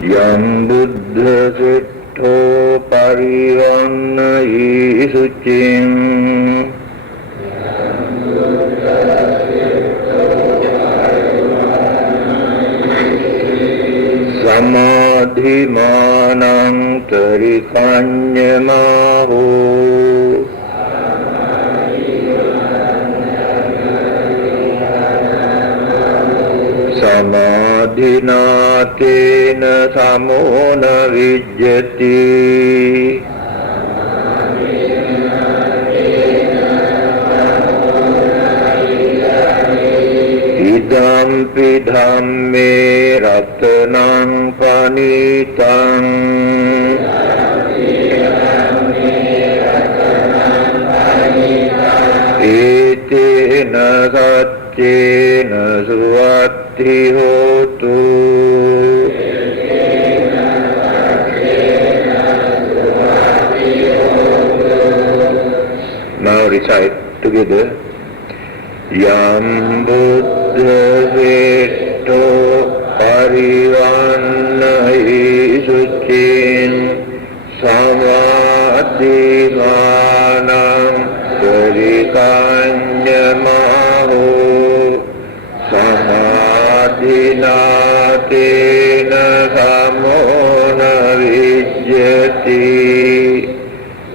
Yam Buddha Siddho Parivannayi Sucim Samadhimanang Tarikanyamaho Samadhina tena samona vijjati Idampi dhamme ratanang panitang Etena saccena suvatthi hotu Now recite together Yam Buddha Siddho Parivannayi Sucin Samadhimanang Tarikanyamaho Samadhina tena samona vijjati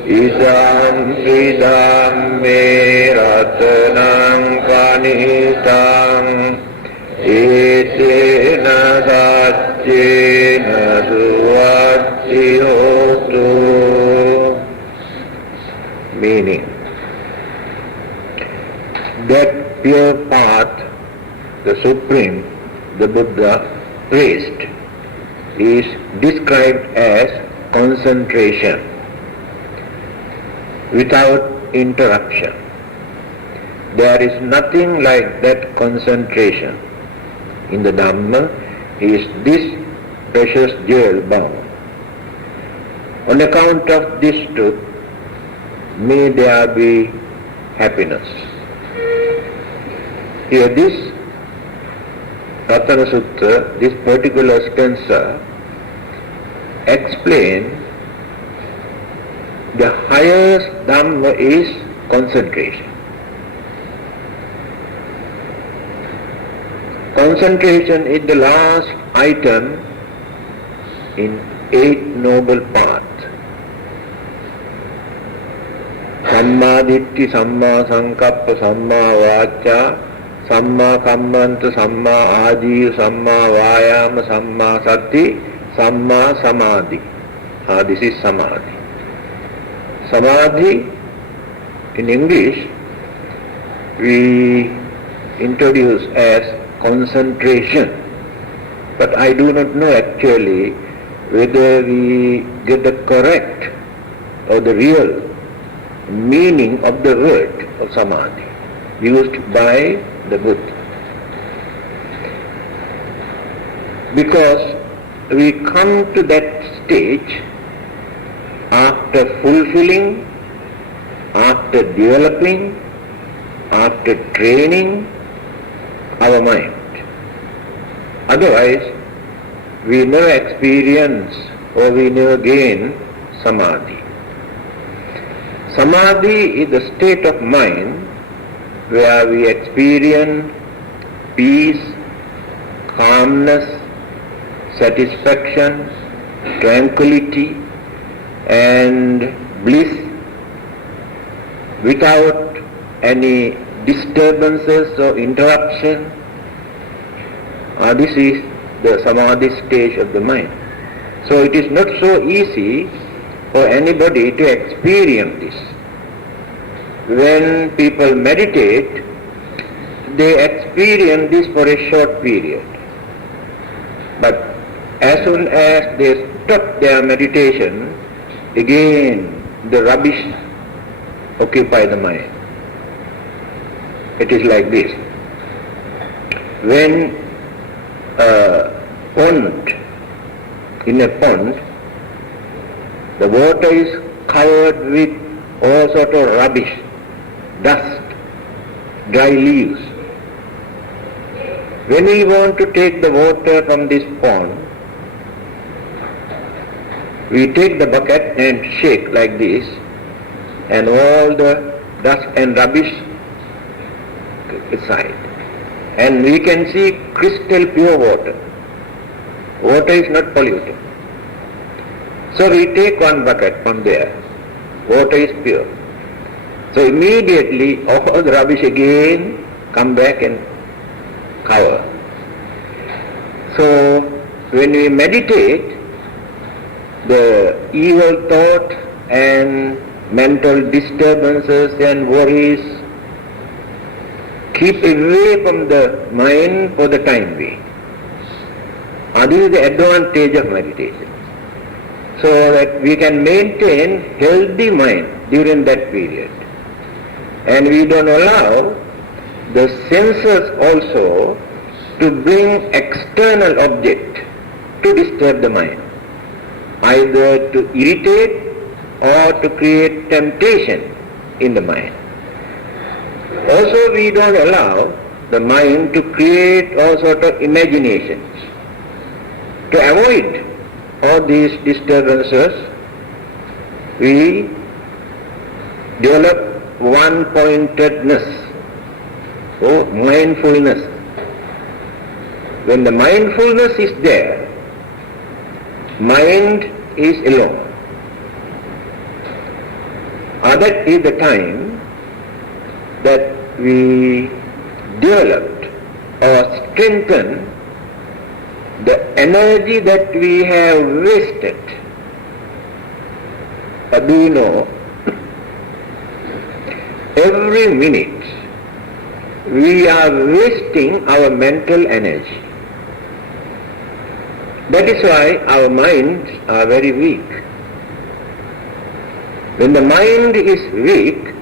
Idam idam me ratanang panitang etena saccena suvatthi hotu. Meaning, that pure path, the Supreme, the Buddha, praised, is described as concentration without interruption. There is nothing like that concentration. In the Dhamma is this precious jewel bound. On account of this truth, may there be happiness. Here this Ratana Sutta, this particular stanza, explains the highest Dhamma is concentration. Concentration is the last item in 8 noble paths. Samma Ditti, Samma Sankappa, Samma Vacha, Samma Kammanta, Samma Ajiva, Samma Vayama, Samma Sati, Samma Samadhi. This is Samadhi. Samadhi, in English, we introduce as concentration, but I do not know actually whether we get the correct or the real meaning of the word of Samadhi used by the Buddha. Because we come to that stage after fulfilling, after developing, after training our mind. Otherwise, we never experience or we never gain Samadhi. Samadhi is the state of mind where we experience peace, calmness, satisfaction, tranquility and bliss without any disturbances or interruption. This is the Samadhi stage of the mind. So it is not so easy for anybody to experience this. When people meditate, they experience this for a short period. But as soon as they stop their meditation, again the rubbish occupy the mind. It is like this. When in a pond, the water is covered with all sort of rubbish, dust, dry leaves. When we want to take the water from this pond, We take the bucket and shake like this, and all the dust and rubbish aside. And we can see crystal pure water. Water is not polluted. So we take one bucket from there. Water is pure. So immediately all the rubbish again come back and cover. So when we meditate, the evil thought and mental disturbances and worries keep away from the mind for the time being. This is the advantage of meditation. So that we can maintain healthy mind during that period. And we don't allow the senses also to bring external object to disturb the mind, either to irritate or to create temptation in the mind. Also we don't allow the mind to create all sort of imaginations. To avoid all these disturbances, we develop one-pointedness, so mindfulness. When the mindfulness is there, mind is alone. That is the time that we developed or strengthened the energy that we have wasted. Do you know, every minute we are wasting our mental energy. That is why our minds are very weak. When the mind is weak,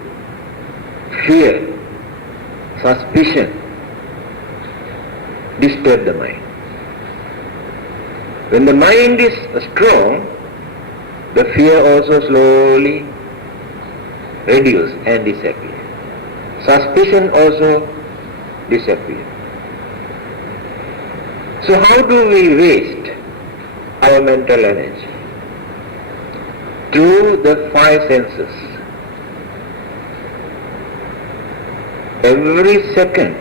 fear, suspicion disturb the mind. When the mind is strong, the fear also slowly reduces and disappears. Suspicion also disappears. So how do we waste our mental energy? Through the five senses. Every second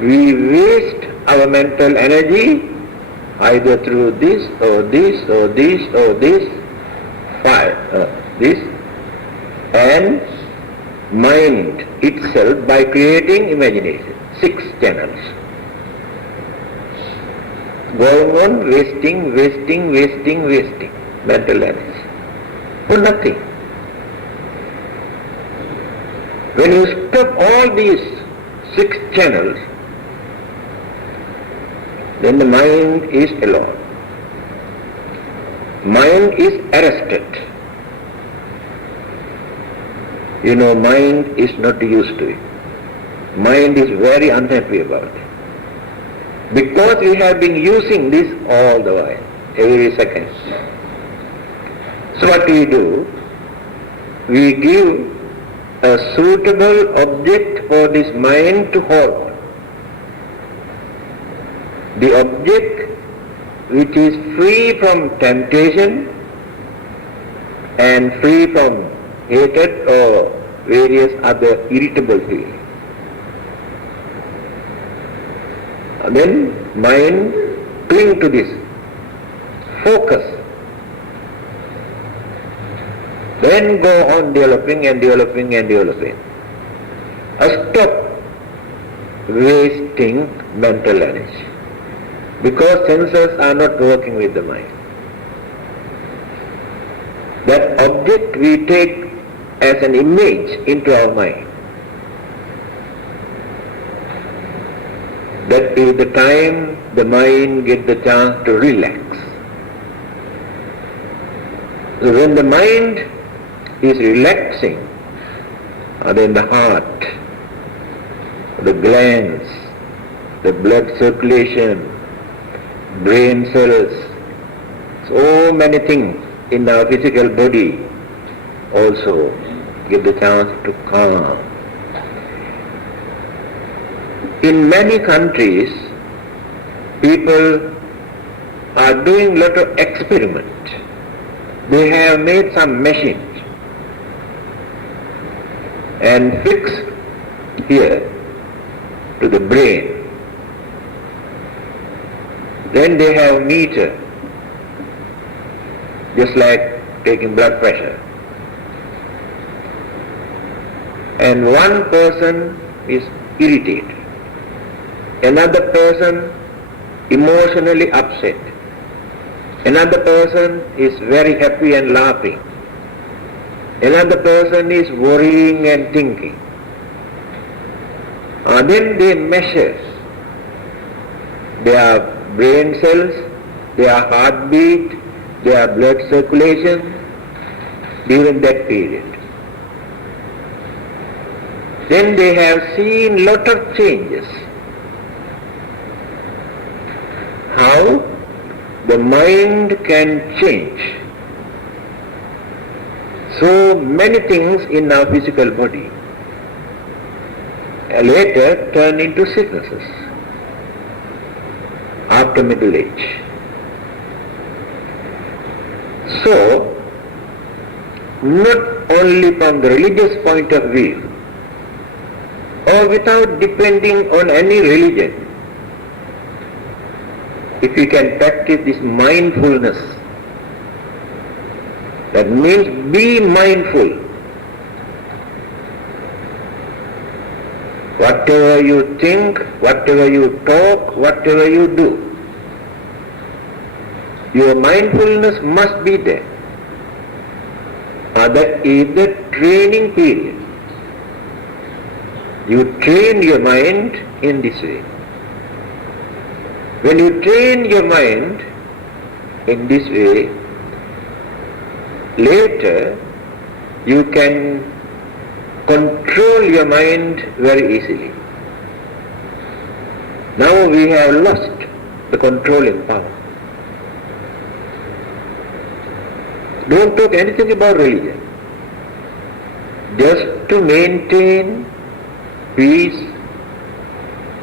we waste our mental energy either through this or this or this or this, this, and mind itself by creating imagination. 6 channels. Going on wasting mental energy for nothing. When you stop all these 6 channels, then the mind is alone. Mind is arrested. You know, mind is not used to it. Mind is very unhappy about it. Because we have been using this all the while, every second. So what do? We give a suitable object for this mind to hold. The object which is free from temptation and free from hatred or various other irritable feelings. Then mind cling to this, focus. Then go on developing. Stop wasting mental energy. Because senses are not working with the mind. That object we take as an image into our mind. That is the time the mind gets the chance to relax. So when the mind is relaxing, then the heart, the glands, the blood circulation, brain cells, so many things in our physical body also get the chance to calm. In many countries, people are doing lot of experiment. They have made some machines and fixed here to the brain. Then they have meter, just like taking blood pressure. And one person is irritated, another person emotionally upset, another person is very happy and laughing, another person is worrying and thinking. Then they measure their brain cells, their heartbeat, their blood circulation during that period. Then they have seen lot of changes. How the mind can change so many things in our physical body, later turn into sicknesses after middle age. So, not only from the religious point of view, or without depending on any religion, if we can practice this mindfulness, that means be mindful. Whatever you think, whatever you talk, whatever you do, your mindfulness must be there. That is the training period. You train your mind in this way. When you train your mind in this way, later you can control your mind very easily. Now we have lost the controlling power. Don't talk anything about religion. Just to maintain peace,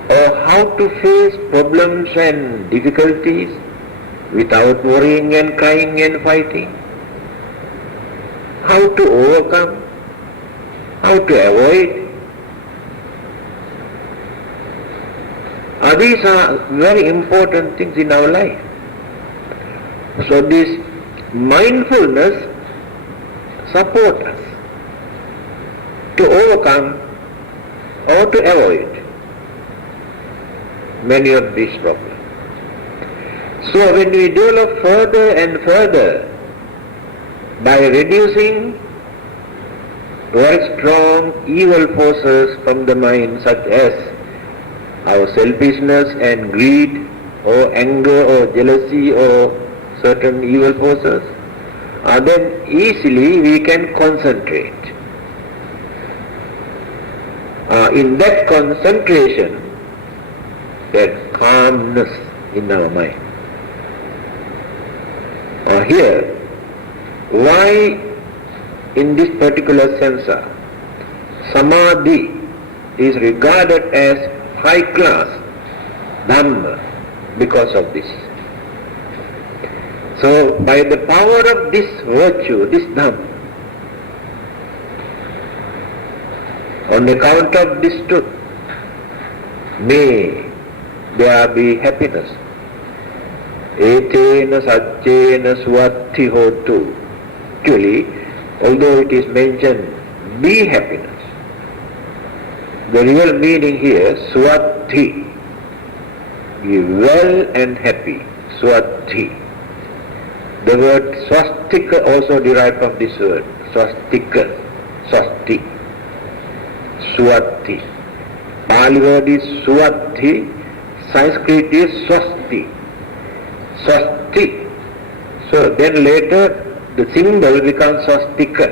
or how to face problems and difficulties without worrying and crying and fighting, how to overcome, how to avoid. These are very important things in our life. So this mindfulness supports us to overcome or to avoid many of these problems. So when we develop further and further by reducing very strong evil forces from the mind, such as our selfishness and greed, or anger or jealousy or certain evil forces, then easily we can concentrate. In that concentration, that calmness in our mind. Here, why in this particular sense Samadhi is regarded as high class Dhamma because of this. So by the power of this virtue, this Dhamma, on account of this truth, may there be happiness. Etena satchena swati hotu. Actually, although it is mentioned, be happiness, the real meaning here, swati, be well and happy, swati. The word swastika also derived from this word, swastika, swasti, swati. Pali word is swati, Sanskrit is swasti, swasti. So then later the symbol becomes swastika.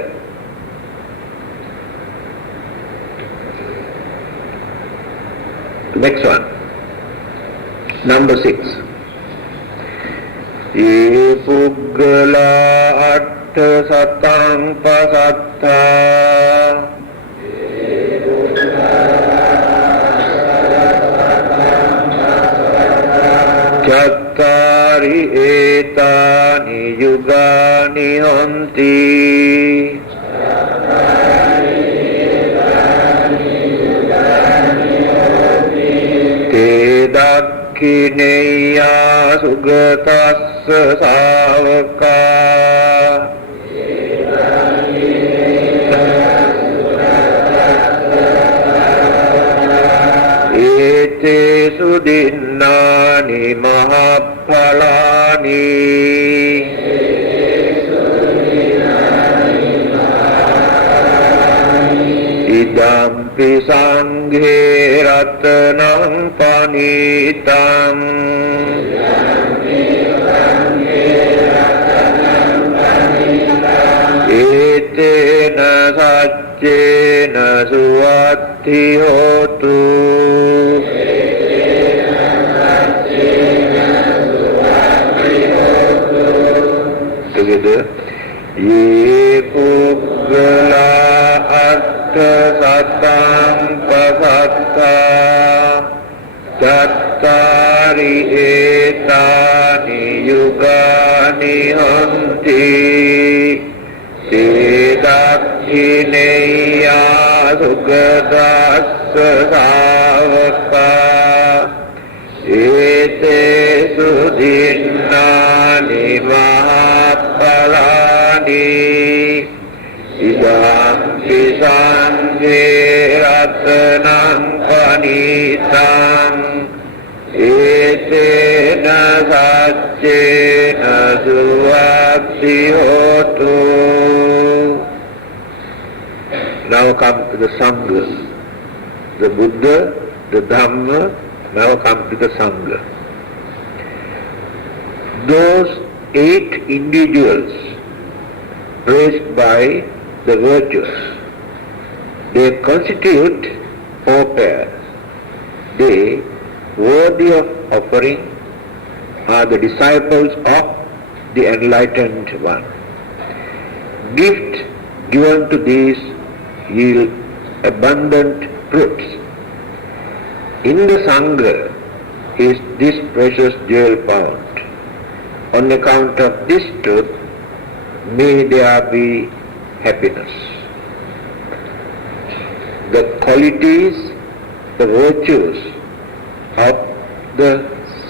Next one, number 6. Ye puggala atta satang pasattha etani yugani hanti. Te dakhineya sugatassa savaka. Ete sudinnani mahaphalani. Idampi sanghe ratanam panitam. Etena saccena suvathi hotu. Together. Ye puggala atta satam pasatta cattari etani yugani hanti. Te dakhineya sugatassa savaka. Ete sudinnani mahaphalani. Idampi sanghe ratanam panitam. Etena saccena suvathi hotu. Now come to the Sangha. The Buddha, the Dhamma, now come to the Sangha. Those 8 individuals praised by the virtuous, they constitute 4 pairs. They, worthy of offering, are the disciples of the enlightened one. Gift given to these yield abundant fruits. In the Sangha is this precious jewel found. On account of this truth, may there be happiness. The qualities, the virtues of the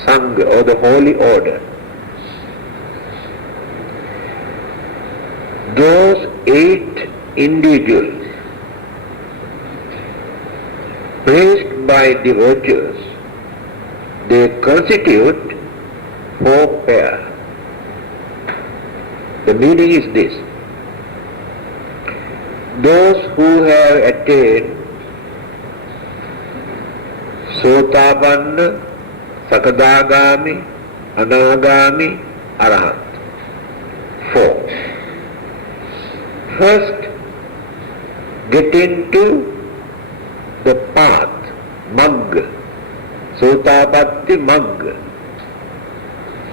Sangha or the holy order. Those 8 individuals praised by the virtuous, they constitute 4 pairs. The meaning is this: those who have attained Sotapanna, Sakadagami, Anagami, Arahant. 4. First, get into the path, Magga, Sotapatti Magga.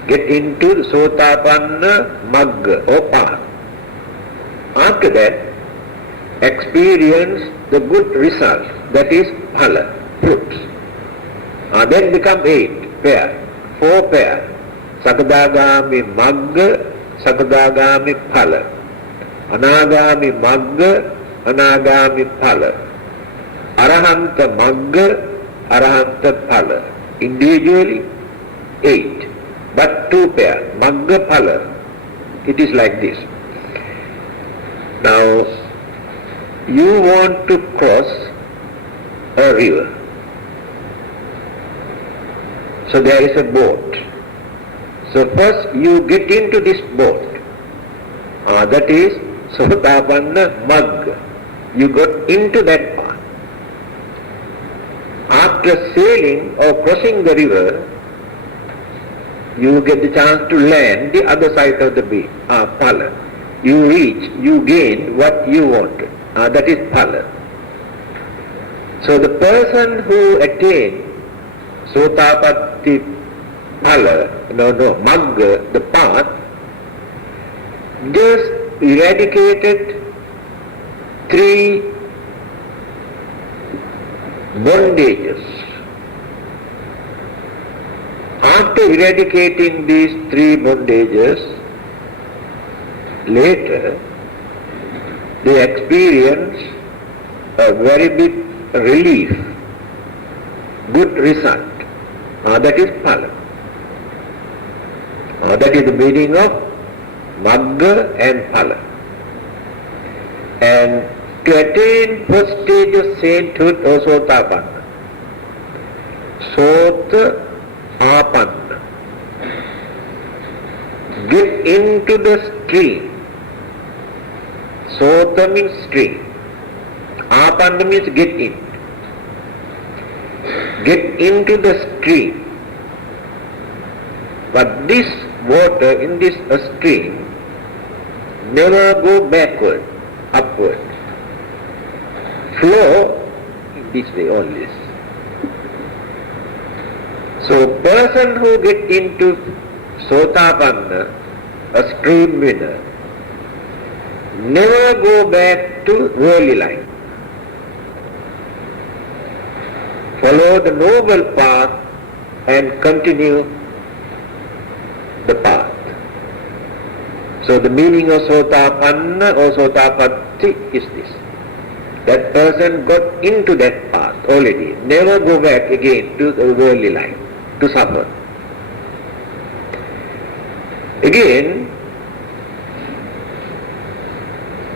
Get into the Sotapanna Magga or path. After that, experience the good result, that is phala, fruits. Then become 8 pair, 4 pair. Sakadagami Magga, Sakadagami phala. Anagami Magga, Anagami phala. Arahanta Magga, Arahanta phala. Individually 8, but 2 pair, Magga phala. It is like this. Now, you want to cross a river. So there is a boat. So first you get into this boat. That is Sotapanna Magga. You got into that path. After sailing or crossing the river, you get the chance to land the other side of the beach, phala. You reach, you gain what you wanted. That is phala. So the person who attained Sotapatti phala, Magga, the path, just eradicated 3 bondages. After eradicating these three bondages, later they experience a very big relief, good result. That is phala. That is the meaning of magga and phala. And to attain first stage of sainthood or sotapanna, sota apanna, get into the stream. Sota means stream. Apanna means get in. Get into the stream. But this water in this stream never go backward, upward. Flow in this way always. So person who get into sotapanna, a stream winner, never go back to worldly life. Follow the noble path and continue the path. So the meaning of sotapanna or sotapatti is this. That person got into that path already. Never go back again to the worldly life, to suffer. Again,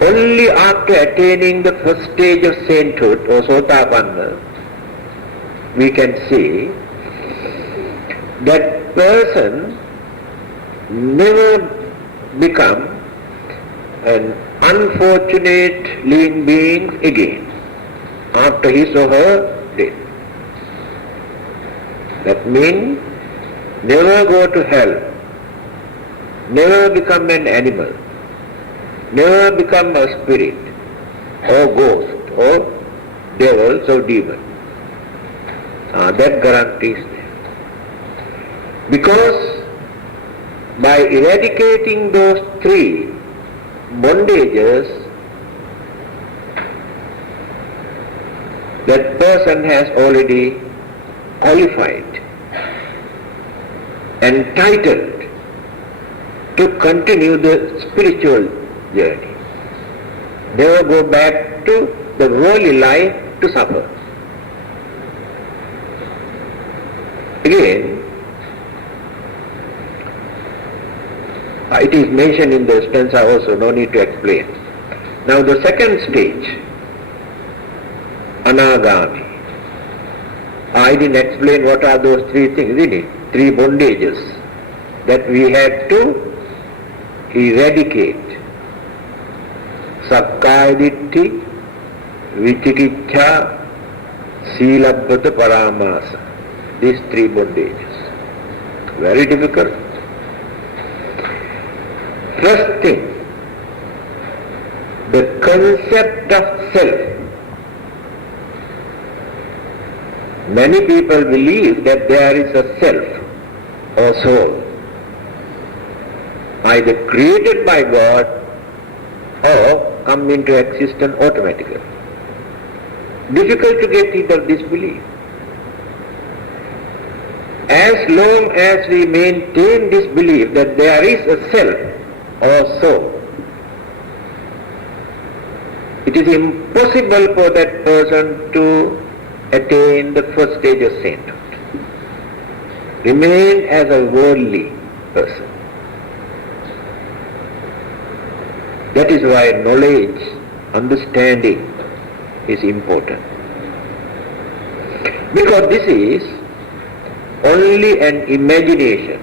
only after attaining the first stage of sainthood or sotapanna, we can see that person never become an unfortunate living being again after his or her death. That means never go to hell, never become an animal, never become a spirit or ghost or devils or demon. That guarantee is there. Because by eradicating those three bondages, that person has already qualified, entitled to continue the spiritual journey. Never go back to the worldly life to suffer. Again, it is mentioned in the stanza also, no need to explain. Now the second stage, anagami. I didn't explain what are those three things, isn't it? Three bondages that we had to eradicate. Sakkaya Ditti, Vichikiccha, Silabbata Paramasa. These three bondages. Very difficult. First thing, the concept of self. Many people believe that there is a self or soul, either created by God or come into existence automatically. Difficult to get rid of this belief. As long as we maintain this belief that there is a self or soul, it is impossible for that person to attain the first stage of sainthood. Remain as a worldly person. That is why knowledge, understanding is important. Because this is only an imagination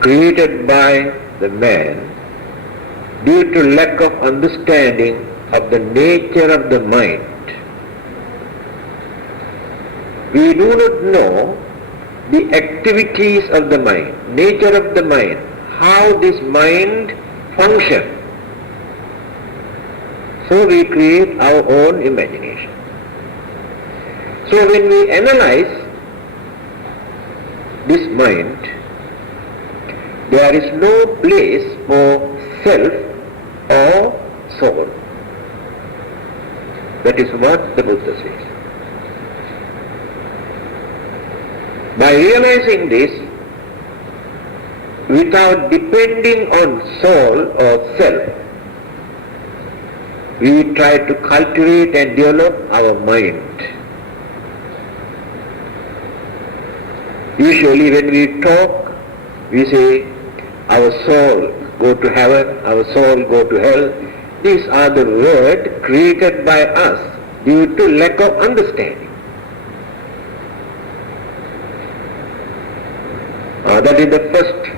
created by the man due to lack of understanding of the nature of the mind. We do not know the activities of the mind, nature of the mind, how this mind functions. So we create our own imagination. So when we analyze this mind, there is no place for self or soul. That is what the Buddha says. By realizing this, without depending on soul or self, we try to cultivate and develop our mind. Usually when we talk, we say our soul go to heaven, our soul go to hell. These are the words created by us due to lack of understanding. That is the first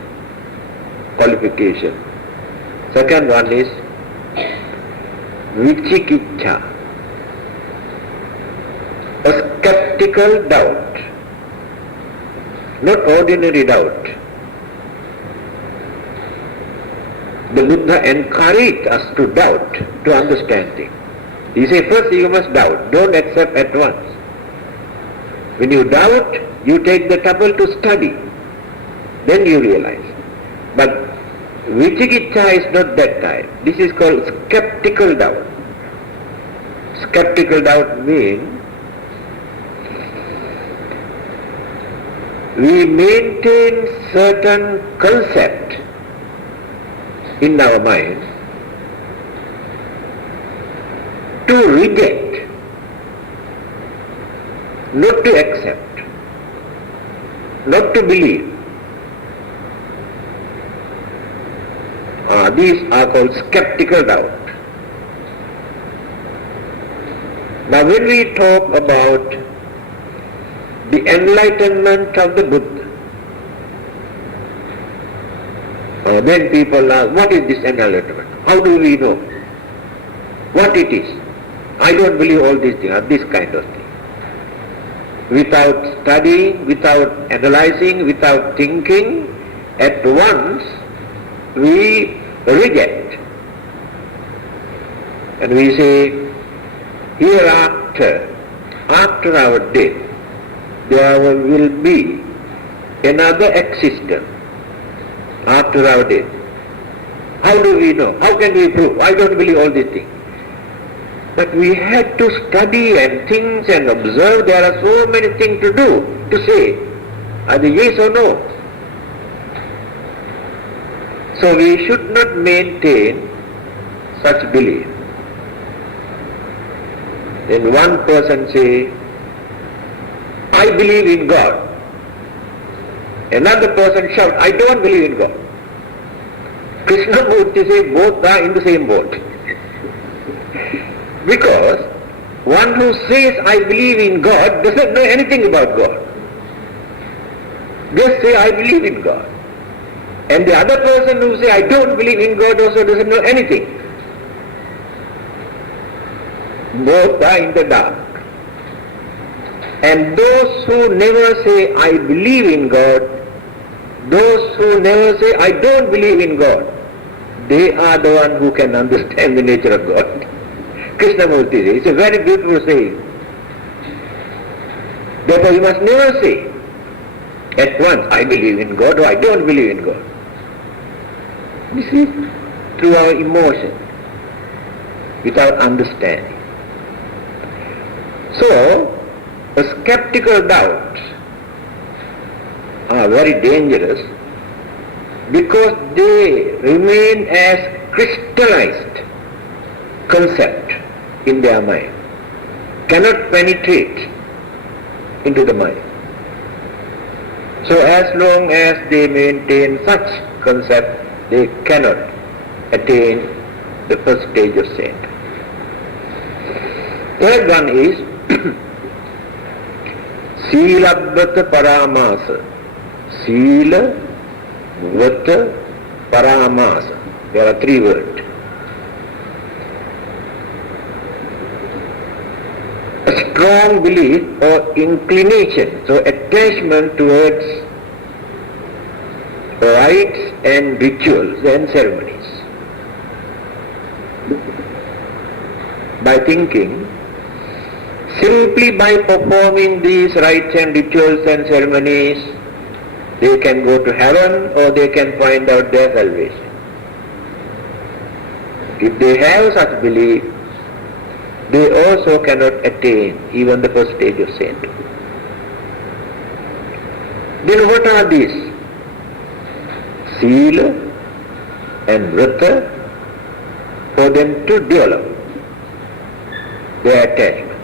qualification. Second one is vichikiccha, a skeptical doubt, not ordinary doubt. The Buddha encouraged us to doubt, to understand things. He said, first you must doubt, don't accept at once. When you doubt, you take the trouble to study. Then you realize. But vichikiccha is not that type. This is called skeptical doubt. Skeptical doubt means we maintain certain concept in our mind to reject, not to accept, not to believe. These are called skeptical doubt. Now when we talk about the enlightenment of the Buddha, then people ask, what is this enlightenment? How do we know what it is? I don't believe all these things, this kind of thing. Without studying, without analyzing, without thinking, at once we reject. And we say, hereafter, after our death, there will be another existence after our death. How do we know? How can we prove? I don't believe all these things. But we had to study and think and observe. There are so many things to do, to say, either yes or no. So we should not maintain such belief. Then one person say, I believe in God. Another person shout, I don't believe in God. Krishnamurti say both are in the same boat. Because one who says I believe in God doesn't know anything about God. Just say I believe in God. And the other person who says I don't believe in God also doesn't know anything. Both are in the dark. And those who never say I believe in God, those who never say I don't believe in God, they are the one who can understand the nature of God. Krishnamurti says, it's a very beautiful saying. Therefore you must never say at once I believe in God or I don't believe in God. This is through our emotion, without understanding. So, a skeptical doubts are very dangerous because they remain as crystallized concept in their mind, cannot penetrate into the mind. So as long as they maintain such concept, they cannot attain the first stage of saint. Third one is Silabbata Paramasa. Sila, Vata, Paramasa. There are three words. A strong belief or inclination, so attachment towards rites and rituals and ceremonies. By thinking, simply by performing these rites and rituals and ceremonies, they can go to heaven or they can find out their salvation. If they have such belief, they also cannot attain even the first stage of sainthood. Then what are these? Sila and Vrata, for them to develop their attachment.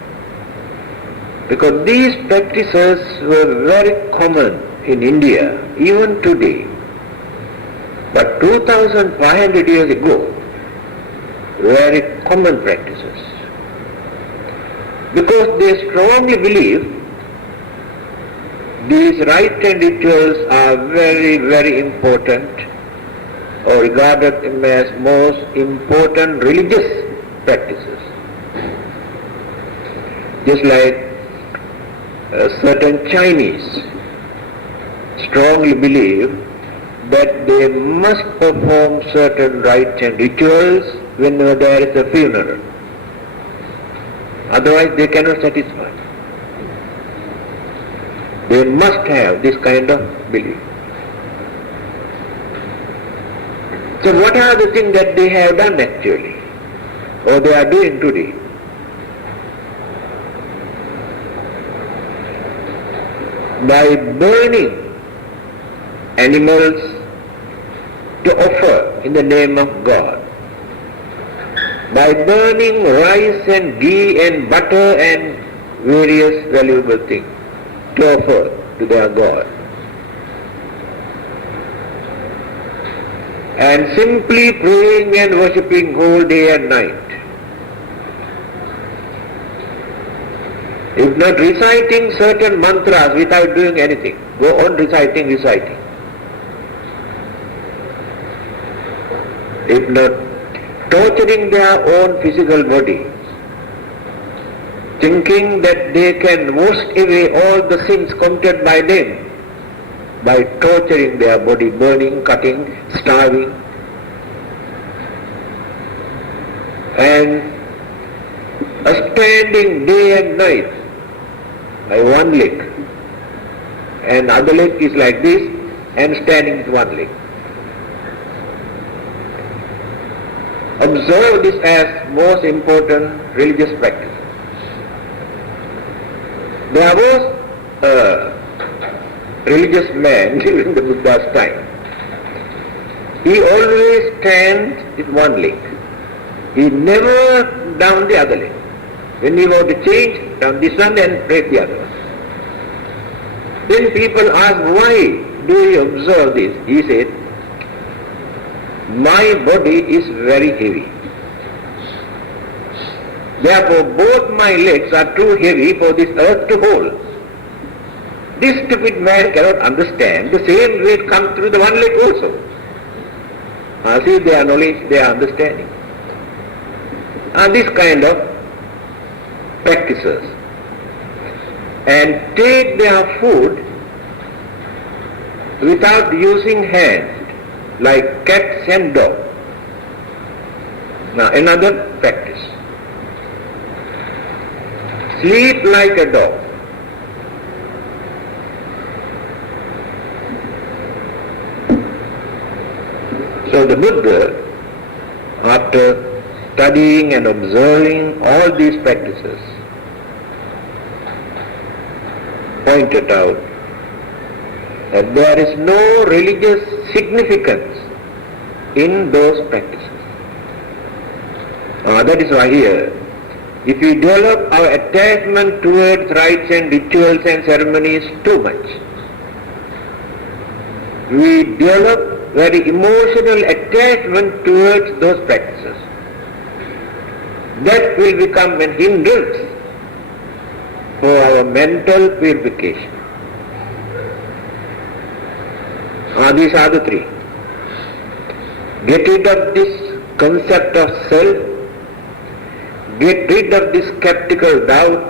Because these practices were very common in India, even today. But 2500 years ago, very common practices. Because they strongly believe these rites and rituals are very, very important, or regarded as most important religious practices. Just like certain Chinese strongly believe that they must perform certain rites and rituals whenever there is a funeral. Otherwise they cannot satisfy. They must have this kind of belief. So what are the things that they have done actually, or they are doing today? By burning animals to offer in the name of God, by burning rice and ghee and butter and various valuable things to offer to their God, and simply praying and worshipping whole day and night. If not reciting certain mantras without doing anything, go on reciting. If not torturing their own physical body, thinking that they can wash away all the sins committed by them by torturing their body, burning, cutting, starving, and standing day and night by one leg, and other leg is like this, and standing with one leg. Observe this as most important religious practice. There was a religious man during the Buddha's time. He always stands with one leg. He never down the other leg. When he want to change, down this one and break the other one. Then people ask, why do you observe this? He said, my body is very heavy. Therefore both my legs are too heavy for this earth to hold. This stupid man cannot understand the same weight comes through the one leg also. See their knowledge, their understanding. This kind of practices, and take their food without using hands, like cats and dogs. Now another practice. Sleep like a dog. So the Buddha, after studying and observing all these practices, pointed out that there is no religious significance in those practices. That is why here, if we develop our attachment towards rites and rituals and ceremonies too much, we develop very emotional attachment towards those practices. That will become an hindrance for our mental purification. These are the three. Get rid of this concept of self, get rid of this skeptical doubt,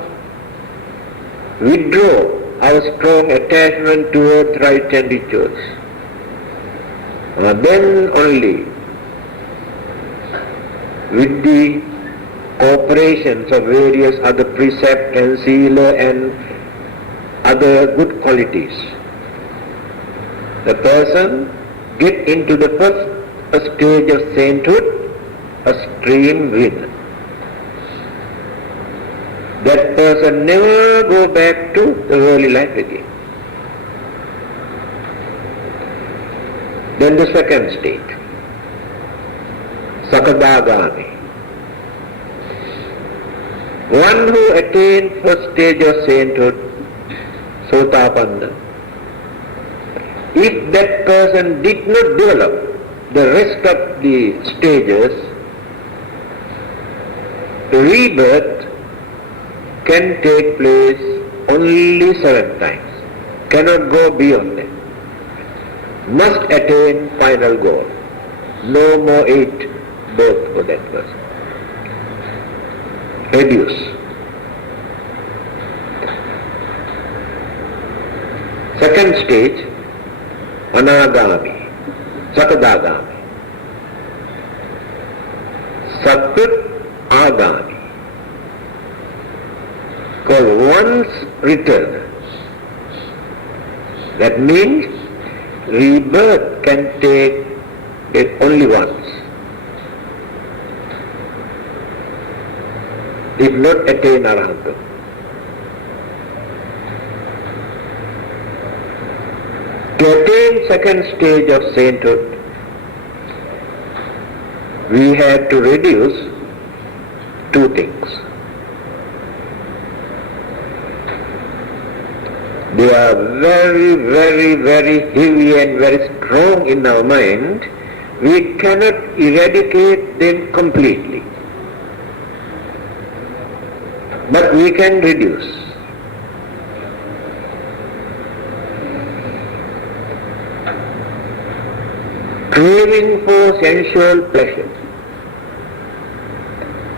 withdraw our strong attachment towards rites and rituals. Then only, with the cooperations of various other precepts and sila and other good qualities, the person get into the first stage of sainthood, a stream winner. That person never go back to the worldly life again. Then the second stage, Sakadagami. One who attained first stage of sainthood, Sotapanna, if that person did not develop the rest of the stages, rebirth can take place only 7 times, cannot go beyond that. Must attain final goal. No more 8 births for that person. Reduce. Second stage, Anagami, Sakadagami. Sakat Agami. Because once return, that means rebirth can take it only once. Did not attain Arahanta. To attain second stage of sainthood, we have to reduce 2 things. They are very, very, very heavy and very strong in our mind. We cannot eradicate them completely, but we can reduce. Craving for sensual pleasure.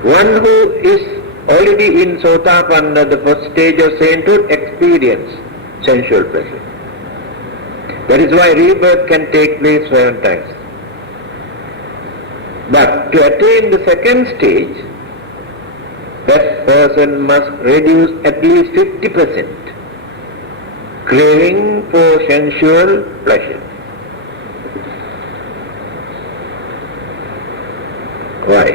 One who is already in Sotapanna, the first stage of sainthood, experience sensual pleasure. That is why rebirth can take place 7 times. But to attain the second stage, that person must reduce at least 50% craving for sensual pleasure. Why?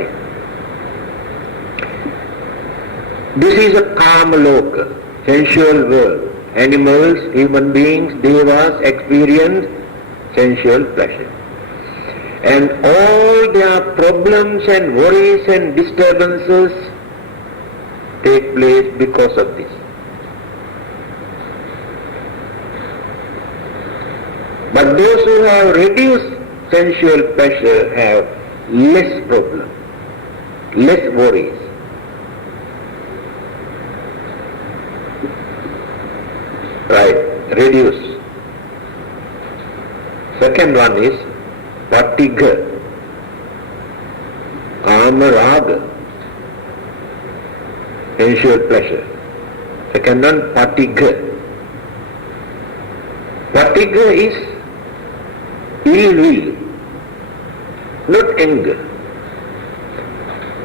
This is a Kamaloka, sensual world. Animals, human beings, devas experience sensual pleasure. And all their problems and worries and disturbances take place because of this. But those who have reduced sensual pleasure have less problem, less worries. Right, reduce. Second one is Patiga, Amaraga, sensual pleasure. Second one, Patiga. Patiga is ill will, not anger.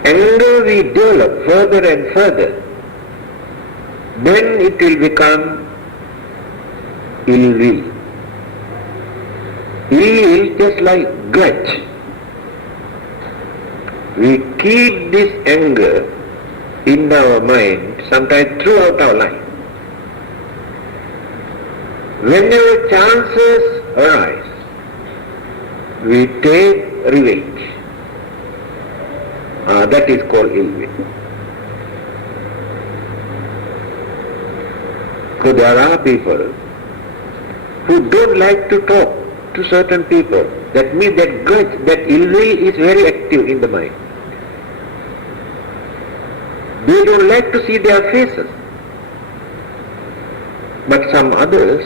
Anger we develop further and further, then it will become ill will. Ill will just like grudge. We keep this anger in our mind sometimes throughout our life. Whenever chances arise, we take revenge. That is called ill will. So there are people who don't like to talk to certain people. That means that grudge, that ill will is very active in the mind. They don't like to see their faces. But some others,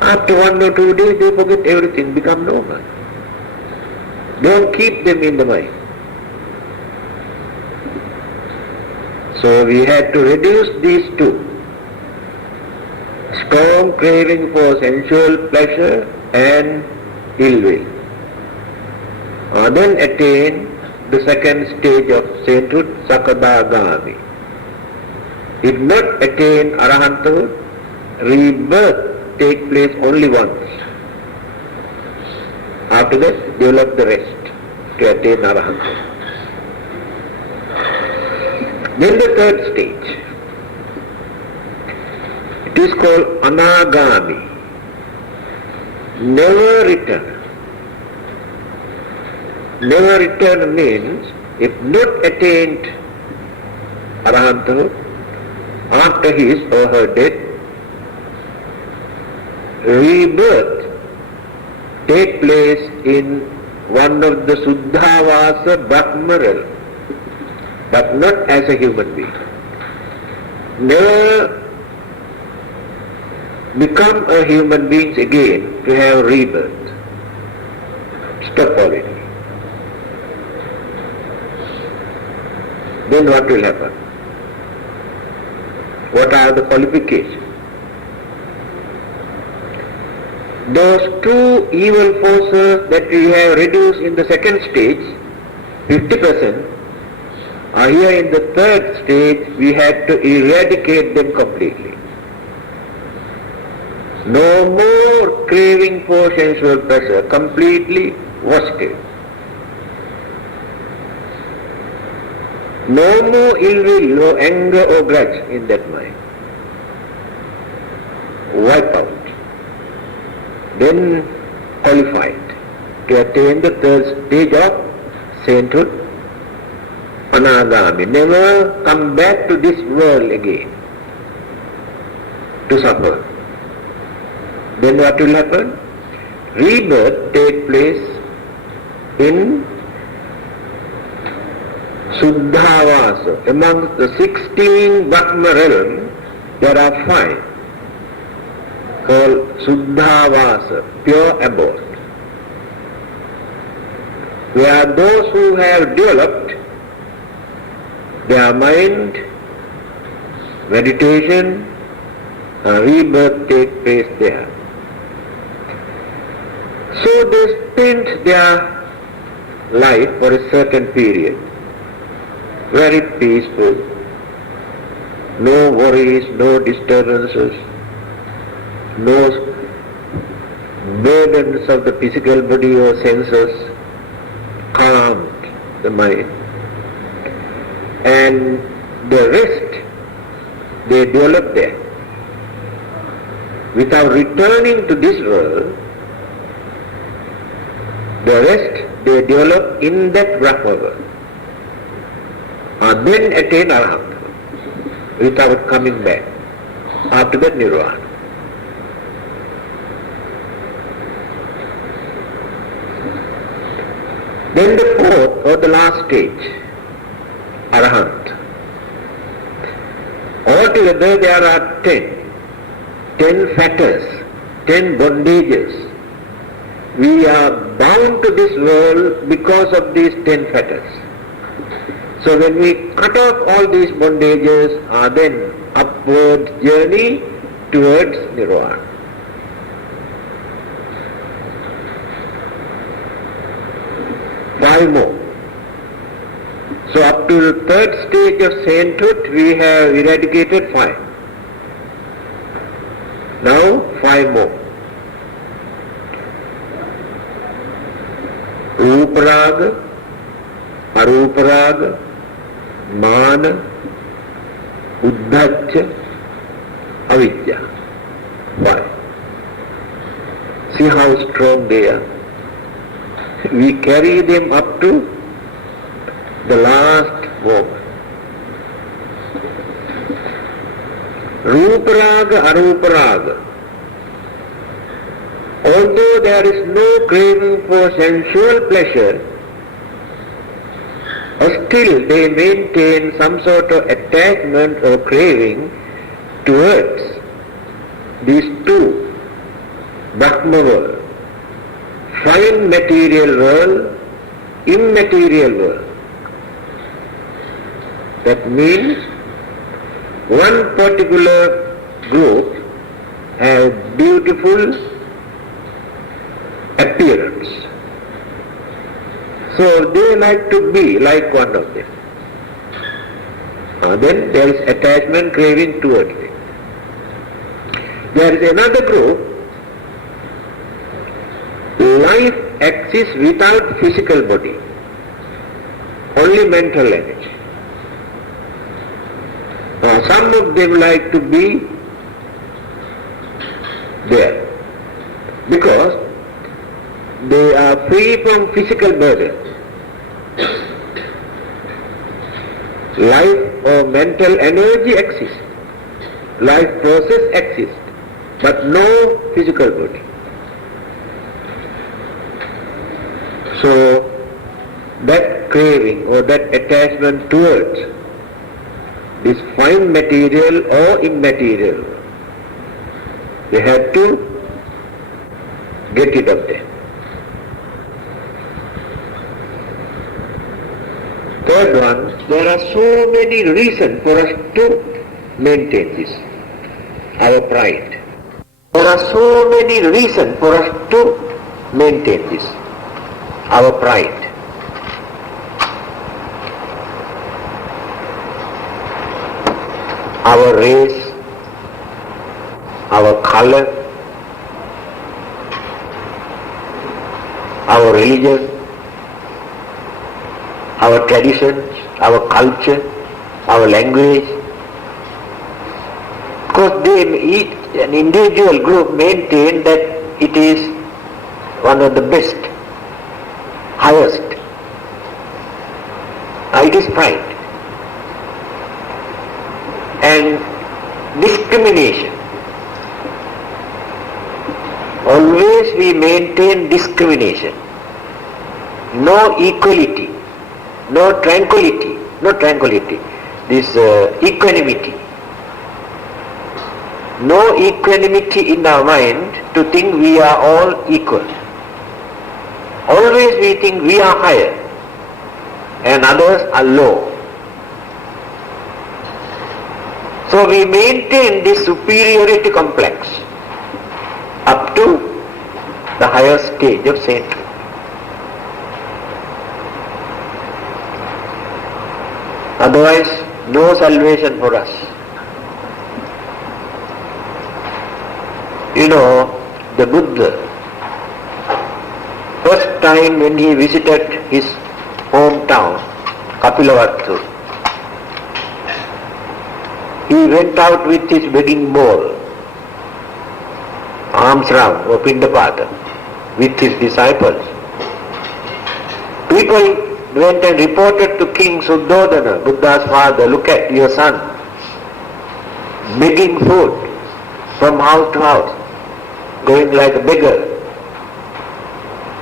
after 1 or 2 days, they forget everything, become normal. Don't keep them in the mind. So we had to reduce these 2. Strong craving for sensual pleasure and ill will. Then attain the second stage of sainthood, Sakadagami. If not attain Arahanthood, rebirth take place only once. After that, develop the rest to attain Arahanthood. Then the third stage. It is called Anagami. never return. Never return means, if not attained Arahanthood after his or her death, rebirth take place in one of the Suddhavasa Brahma realm, but not as a human being. Never become a human being again to have rebirth. Stop already. Then what will happen? What are the qualifications? Those two evil forces that we have reduced in the second stage, 50%, are here in the third stage. We had to eradicate them completely. No more craving for sensual pleasure, completely wasted. No more ill will or anger or grudge in that mind. Wipe out. Then qualified to attain the third stage of sainthood, Anagami. Never come back to this world again to suffer. Then what will happen? Rebirth take place in Suddhavasa. Among the 16 Brahma realms, there are 5 called Suddhavasa, pure abode, where those who have developed their mind, meditation, rebirth take place there. So they spend their life for a certain period, very peaceful, no worries, no disturbances, no burdens of the physical body or senses, calmed the mind. And the rest they develop there. Without returning to this world, the rest they develop in that Brahma world. And then attain Arahanthood without coming back. After that, Nirvana. Then the fourth or the last stage, Arahant. Altogether there are 10 fetters, 10 bondages. We are bound to this world because of these 10 fetters. So when we cut off all these bondages, then upward journey towards Nirvana. Five more. So up to the third stage of sainthood, we have eradicated 5. Now 5 more. Ruparaga, Aruparaga, Mana, Uddhacca, Avidya. 5. See how strong they are. We carry them up to the last moment. Ruparaga, Aruparaga. Although there is no craving for sensual pleasure, still they maintain some sort of attachment or craving towards these two Brahma world, fine material world, immaterial world. That means one particular group has beautiful appearance. So they like to be like one of them. Then there is attachment, craving towards it. There is another group, life exists without physical body, only mental energy. Some of them like to be there because They are free from physical burden. Life or mental energy exists. Life process exists, but no physical body. So that craving or that attachment towards this fine material or immaterial, they have to get rid of them. Third one, there are so many reasons for us to maintain this, our pride. There are so many reasons for us to maintain this, our pride. Our race, our color, our religion, our traditions, our culture, our language. Because an individual group maintain that it is one of the best, highest. It is pride. And discrimination. Always we maintain discrimination. No equality, no tranquility, this equanimity. No equanimity in our mind to think we are all equal. Always we think we are higher and others are low. So we maintain this superiority complex up to the higher stage of sainthood. Otherwise, no salvation for us. You know, the Buddha, first time when he visited his hometown, Kapilavatthu, he went out with his begging bowl, arms round, or Pindapata, with his disciples. People went and reported to King Suddhodana, Buddha's father, look at your son, begging food from house to house, going like a beggar.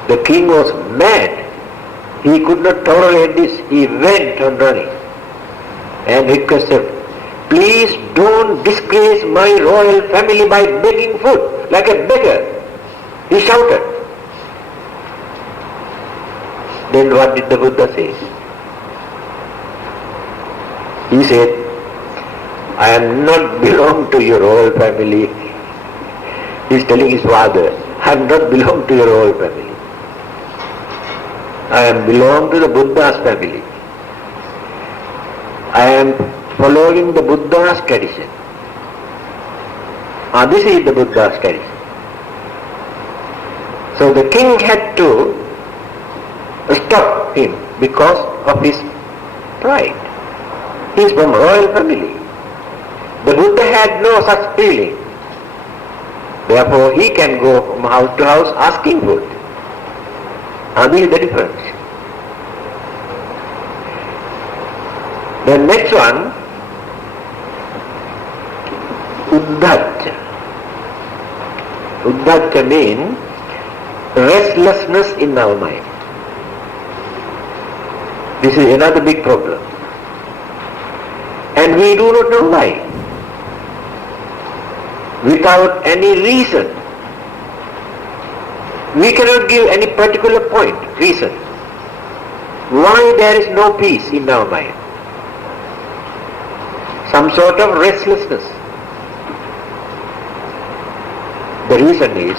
The king was mad. He could not tolerate this. He went on running and requested, please don't disgrace my royal family by begging food like a beggar. He shouted. Then what did the Buddha say? He said, I am not belong to your royal family. He is telling his father, I am not belong to your royal family. I am belong to the Buddha's family. I am following the Buddha's tradition. This is the Buddha's tradition. So the king had to stop him because of his pride. He is from royal family. The Buddha had no such feeling. Therefore he can go from house to house asking food. This is the difference. The next one, Uddhacca. Uddhacca means restlessness in our mind. This is another big problem. And we do not know why. Without any reason. We cannot give any particular point, reason, why there is no peace in our mind. Some sort of restlessness. The reason is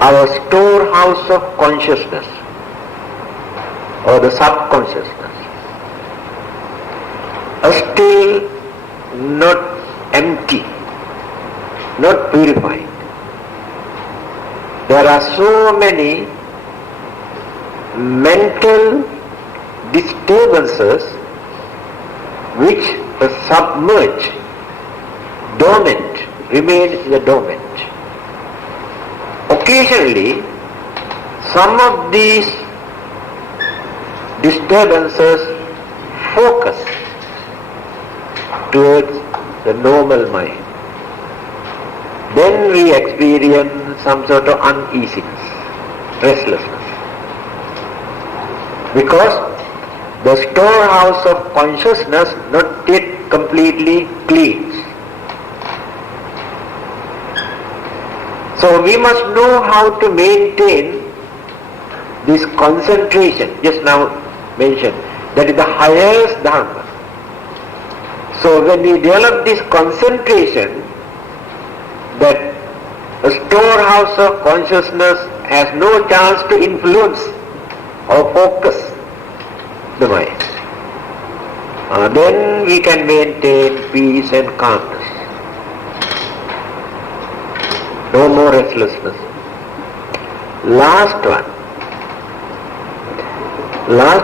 our storehouse of consciousness or the subconsciousness are still not empty, not purified. There are so many mental disturbances which are submerged, dormant, remain in the dormant. occasionally some of these disturbances focus towards the normal mind. Then we experience some sort of uneasiness, restlessness. Because the storehouse of consciousness not yet completely cleans. So we must know how to maintain this concentration, just now mentioned, that is the highest dharma. So when we develop this concentration, that a storehouse of consciousness has no chance to influence or focus the mind. Then we can maintain peace and calmness. No more restlessness. Last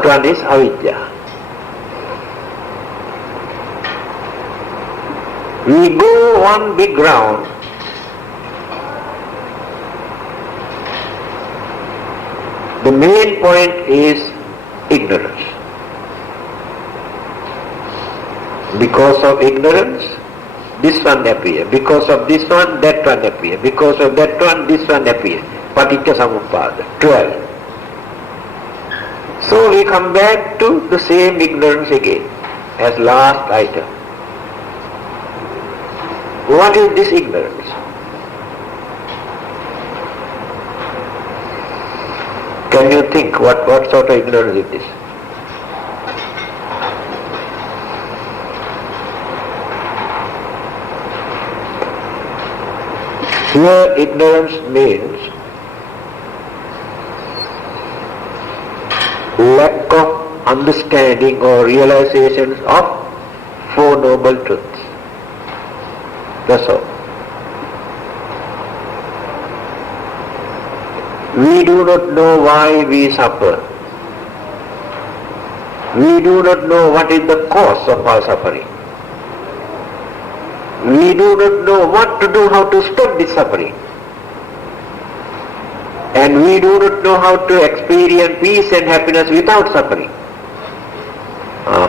one is avidya. We go one big round. The main point is ignorance. Because of ignorance, this one appears. Because of this one, that one appears. Because of that one, this one appears. Paticca Samuppada, 12. So we come back to the same ignorance again as last item. What is this ignorance? Can you think what sort of ignorance it is? Here ignorance means lack of understanding or realization of Four Noble Truths. That's all. We do not know why we suffer. We do not know what is the cause of our suffering. We do not know what to do, how to stop this suffering. And we do not know how to experience peace and happiness without suffering.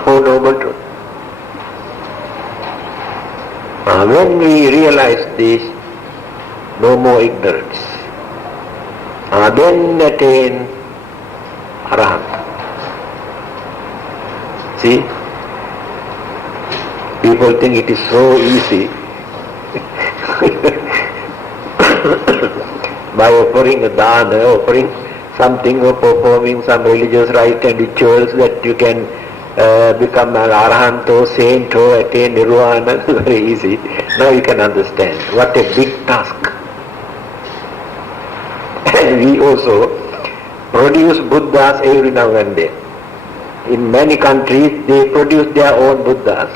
Four Noble Truths. When we realize this, no more ignorance. Then attain Arahanta. See? People think it is so easy. By offering a dana, offering something or performing some religious rite and rituals, that you can become an Arahanto, saint or attain Nirvana. Very easy. Now you can understand what a big task. And we also produce Buddhas every now and then. In many countries they produce their own Buddhas.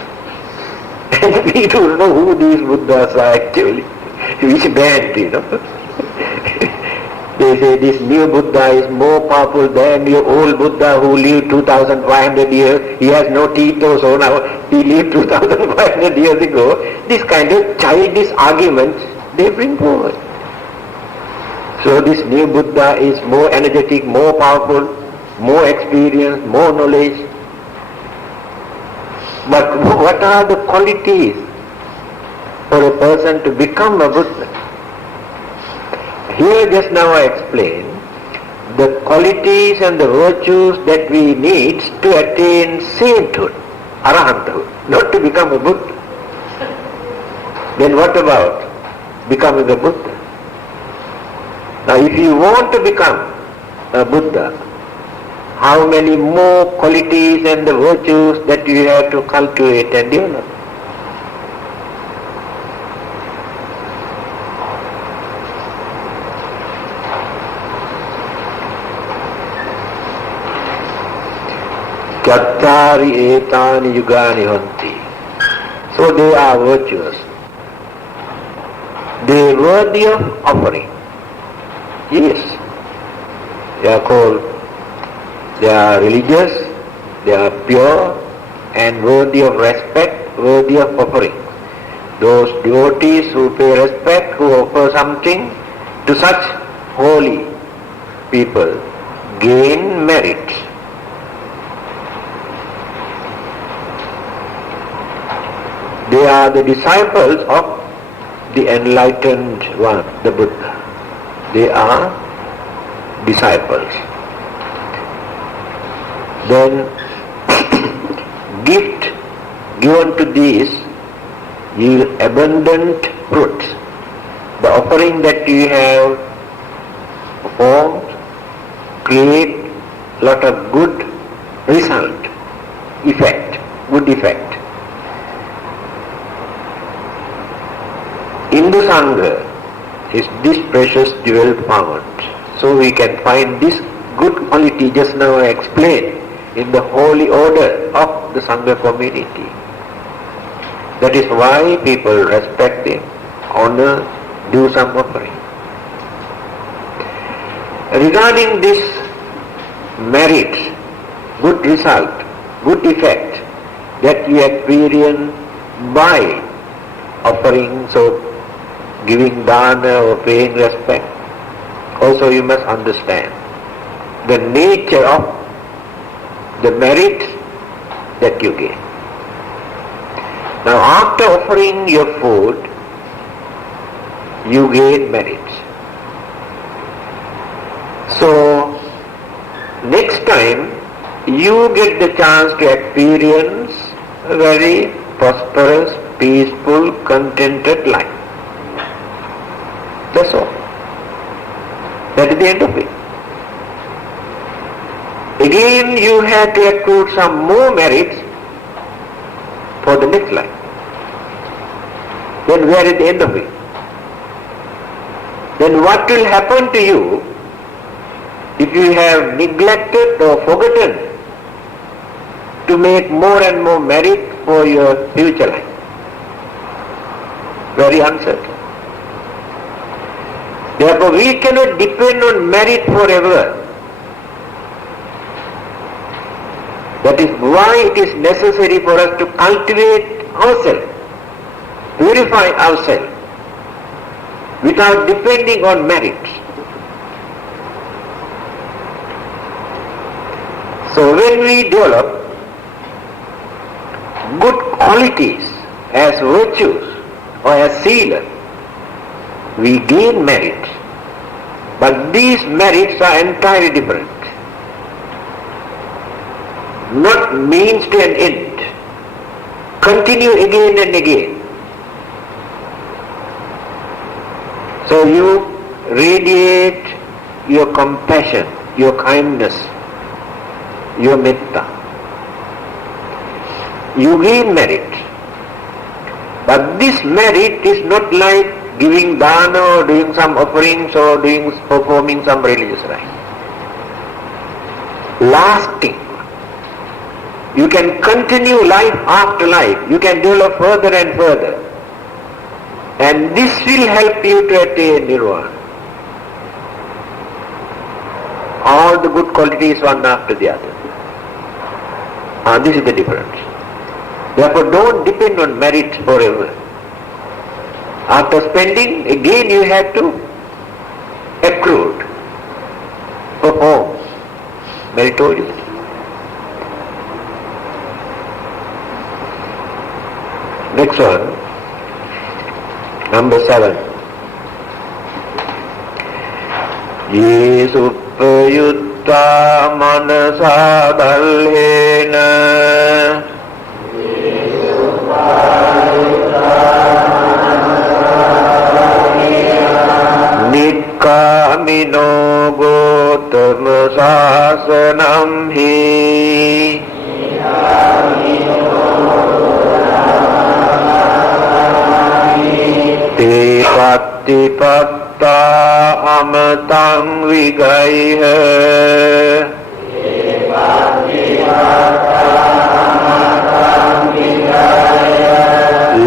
And we don't know who these Buddhas are actually. Which band, you know. They say this new Buddha is more powerful than your old Buddha who lived 2500 years. He has no teeth or so now. He lived 2500 years ago. This kind of childish arguments they bring forward. So this new Buddha is more energetic, more powerful, more experienced, more knowledge. But what are the qualities for a person to become a Buddha? Here just now I explained the qualities and the virtues that we need to attain sainthood, arahanthood, not to become a Buddha. Then what about becoming a Buddha? Now if you want to become a Buddha, how many more qualities and the virtues that you have to cultivate and develop? Chattari etani yugani honti. So they are virtuous. They are worthy of offering. Yes. They are called, they are religious, they are pure and worthy of respect, worthy of offering. Those devotees who pay respect, who offer something to such holy people gain merit. They are the disciples of the enlightened one, the Buddha. They are disciples. Then gift given to these yield abundant fruits. The offering that you have performed create lot of good result, effect, good effect. Hindu Sangha is this precious jewel found. So we can find this good quality just now I explained in the holy order of the Sangha community. That is why people respect them, honor, do some offering. Regarding this merit, good result, good effect that you experience by offering, so giving dana or paying respect, also you must understand the nature of the merit that you gain. Now after offering your food, you gain merit. So next time you get the chance to experience a very prosperous, peaceful, contented life. That's all. That is the end of it. Again you have to accrue some more merits for the next life. Then where is the end of it? Then what will happen to you if you have neglected or forgotten to make more and more merit for your future life? Very uncertain. Therefore we cannot depend on merit forever. That is why it is necessary for us to cultivate ourselves, purify ourselves, without depending on merit. So when we develop good qualities as virtues or as sila, we gain merit. But these merits are entirely different. Not means to an end. Continue again and again. So you radiate your compassion, your kindness, your metta. You gain merit. But this merit is not like giving dana or doing some offerings or performing some religious rite. Lasting. You can continue life after life. You can develop further and further. And this will help you to attain nirvana. All the good qualities one after the other. This is the difference. Therefore don't depend on merit forever. After spending, again you have to accrue, perform meritorious. Next one, number 7. Yesupayutta manasa dalena Nikkamino Gotama Sasanam Hi Te Patipatta Amatang Vigaiha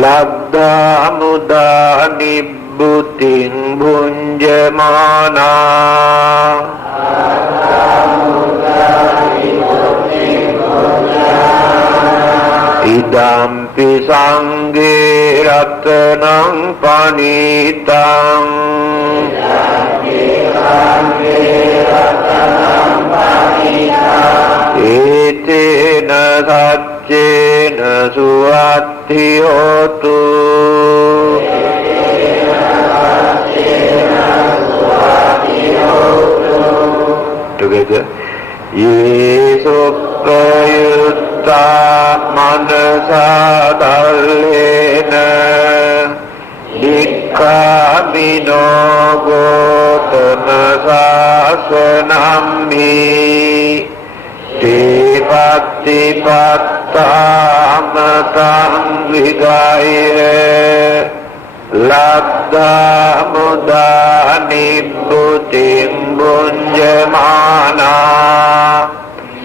Labdha Muda Nibbuting Bhunjamana Idampi Sanghe Ratanang Panitang etena saccena suatti hotu together Yesu prayutta manasa dallena Nikkamino gotana sasanammi Tipatti pattamatan vidaya Labda muda nibbutim bunjamana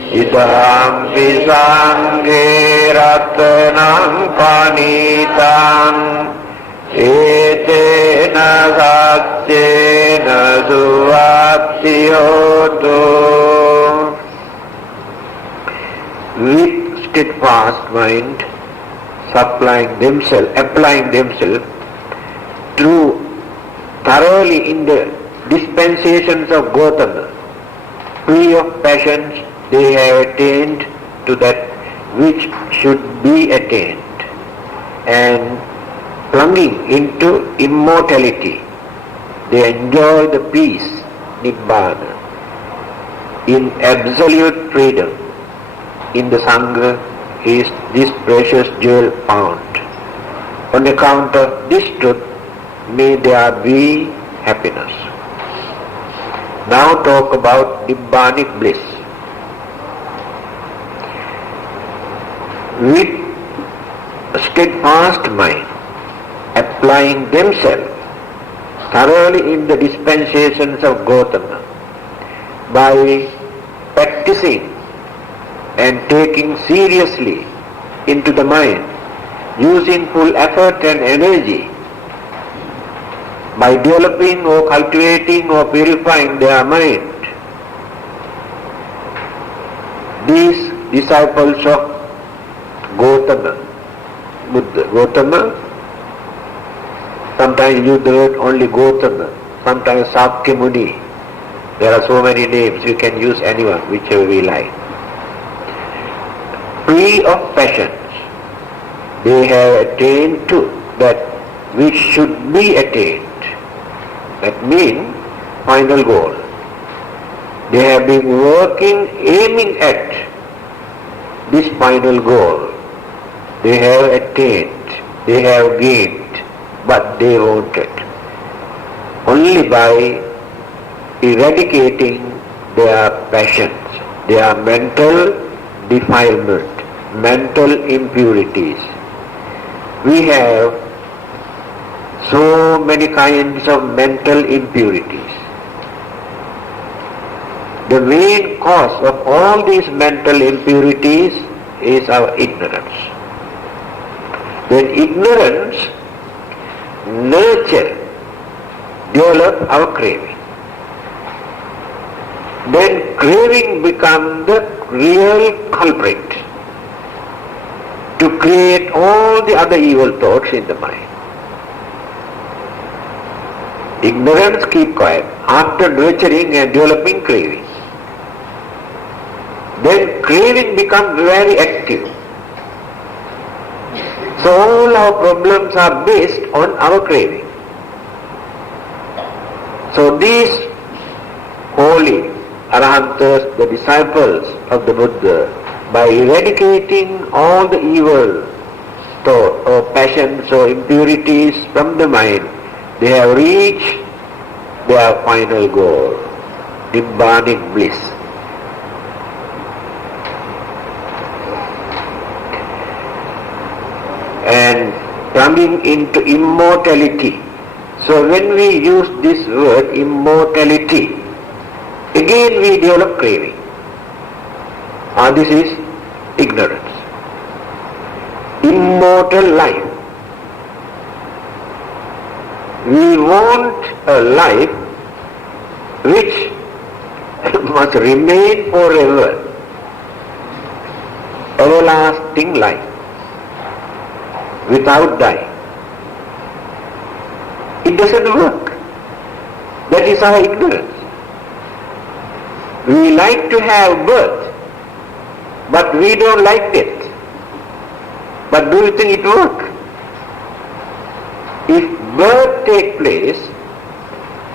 Idam pisanghe ratanam panitan etena saccena suvatti hotu. With steadfast mind, applying themselves through thoroughly in the dispensations of Gautama, free of passions, they have attained to that which should be attained, and plunging into immortality, they enjoy the peace, Nibbana, in absolute freedom. In the Sangha is this precious jewel found. On account of this truth, may there be happiness. Now talk about Nibbanic bliss. With a steadfast mind, applying themselves thoroughly in the dispensations of Gautama, by practicing and taking seriously into the mind, using full effort and energy, by developing or cultivating or purifying their mind, these disciples of Gautama, Buddha, Gautama, sometimes use the word only Gautama, sometimes Sakya Muni. There are so many names, we can use anyone, whichever we like. Free of passions, they have attained to that which should be attained. That means final goal. They have been working, aiming at this final goal. They have attained, they have gained, but they wanted. Only by eradicating their passions, their mental defilement, mental impurities. We have so many kinds of mental impurities. The main cause of all these mental impurities is our ignorance. When ignorance nurtures, develops our craving. Then craving becomes the real culprit to create all the other evil thoughts in the mind. Ignorance keep quiet after nurturing and developing craving. Then craving becomes very active. So all our problems are based on our craving. So these holy Arahantas, the disciples of the Buddha, by eradicating all the evil thought or passions or impurities from the mind, they have reached their final goal, Nibbanic bliss. And coming into immortality. So when we use this word immortality, again we develop craving. This is ignorance. Immortal life. We want a life which must remain forever. Everlasting life. Without dying. It doesn't work. That is our ignorance. We like to have birth, but we don't like death. But do you think it works? If birth takes place,